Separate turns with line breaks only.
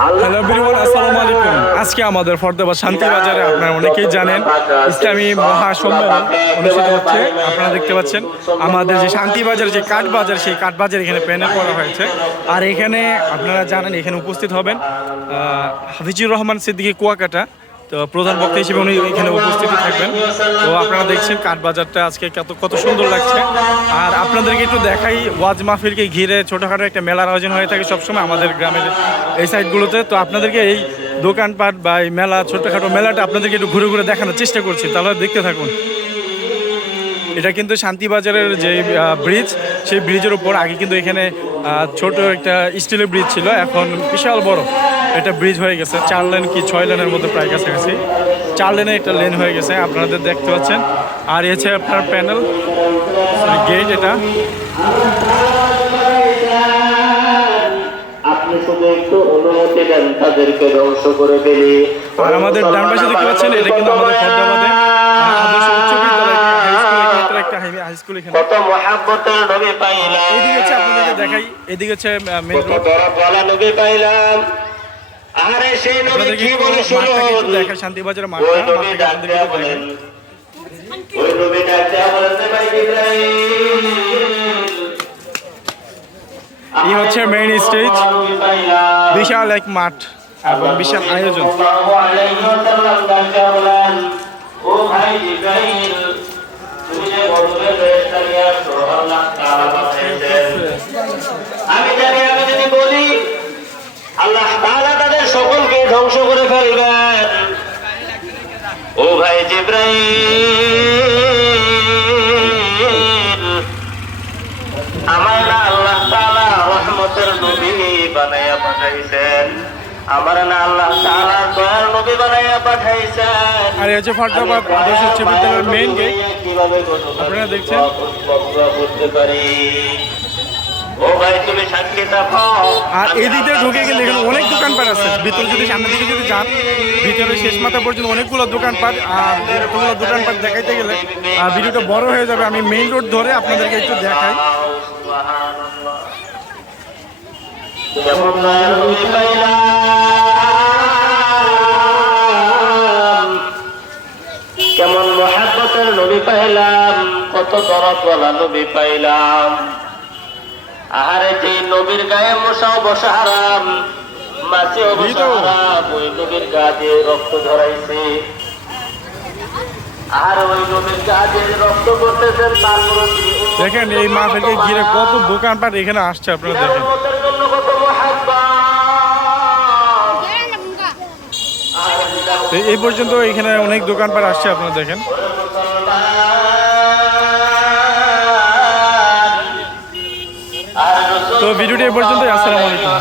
Hello বিরুল আসসালামু আলাইকুম। আজকে আমাদের ফর্দাবাদ শান্তি বাজারে আপনারা অনেকেই জানেন ইসলামী মহাসম্মেলন অনুষ্ঠিত হচ্ছে। আপনারা দেখতে পাচ্ছেন আমাদের যে শান্তি বাজার যে কাঠ বাজার সেই কাঠ বাজার এখানে প্যানেল করা হয়েছে। আর এখানে আপনারা জানেন এখানে উপস্থিত হবেন আহ, হাফিজুর রহমান সিদ্দিকী কুয়াকাটা। তো প্রধান বক্তা হিসেবে উনি এখানে উপস্থিত থাকবেন। তো আপনারা দেখছেন কাঠ বাজারটা আজকে কত কত সুন্দর লাগছে। আপনাদেরকে একটু দেখাই, ওয়াজ মাহফিলকে ঘিরে ছোটোখাটো একটা মেলার আয়োজন হয়ে থাকে সবসময় আমাদের গ্রামের এই সাইডগুলোতে তো আপনাদেরকে এই দোকানপাট বা এই মেলা, ছোটোখাটো মেলাটা আপনাদেরকে একটু ঘুরে ঘুরে দেখানোর চেষ্টা করছি। তাহলে দেখতে থাকুন। এটা কিন্তু শান্তিবাজারের যে ব্রিজ সেই ব্রিজের উপর আগে কিন্তু এখানে ছোট একটা স্টিলের ব্রিজ ছিল এখন বিশাল বড়। এটা ব্রিজ হয়ে গেছে চার লেন কি ছয় লেনের মধ্যে প্রায় কাছাকাছি। চার লেনের একটা লেন হয়ে গেছে আপনাদের দেখতে পাচ্ছেন। আর এ হচ্ছে আপনার প্যানেল গেট এটা। আর আমাদের ডান পাশে দেখতে পাচ্ছেন এটা কিন্তু আমাদের ফর্দাবাদে। স্কুল এখানে।
কত মহাব্বতের নবী পাইলাম।
এইদিকে হচ্ছে আপনাদেরকে দেখাই এদিকে হচ্ছে মেন
কত
রোড
দরদওয়ালা নবী পাইলাম। আরে সেই নবী কি বলে শুনুন
দেখা মাঠটা আপনাদেরকে
বলেন। ওই নবী ডাকতে বলেন ভাই ইব্রাহিম।
এই হচ্ছে মেইন স্টেজ বিশাল এক মাঠ এবং বিশাল আয়োজন।
ও ভাই ইব্রাহিম আমি জানি, আমি যদি বলি, আল্লাহ তাআলা তাদের সকলকে ধ্বংস করে ফেলবেন। ও ভাই জিব্রাইল আমার না আল্লাহ তাআলা রহমতের নবী পাঠাইছেন। আমার না আল্লাহ
আর এই হচ্ছে ফরদাবাদ আদর্শ উচ্চ বিদ্যালয়ের মেইন গেট আপনারা দেখছেন?
করতে পারি? ও ভাই তুমি সাক্ষী থাকো।
আর এই দিক দিয়ে ঢুকে গেলে এখানে অনেক দোকানপাট আছে। ভিতরে যদি সামনের দিকে যদি যান ভিতরে শেষ মাথা পর্যন্ত অনেকগুলো দোকানপাট। আর এরকমগুলো দোকানপাট দেখাইতে গেলে ভিডিওটা বড় হয়ে যাবে। আমি মেইন রোড ধরে আপনাদেরকে একটু দেখাই।
পাইলাম কত দরদওয়ালা নবী পাইলাম। আহারে যে নবীর গায়ে মশাও বসা হারাম মাছিও বসা হারাম ওই নবীর গা দিয়ে রক্ত তারপর
দেখেন এই মাহফিলকে ঘিরে কত দোকানপাট এখানে আসছে আপনারা দেখেন।
উম্মতের জন্য কত মহাব্বত
তো এই পর্যন্ত এখানে অনেক দোকানপাট আসছে আপনারা দেখেন। ভিডিওটি এ পর্যন্তই আসসালামু আলাইকুম।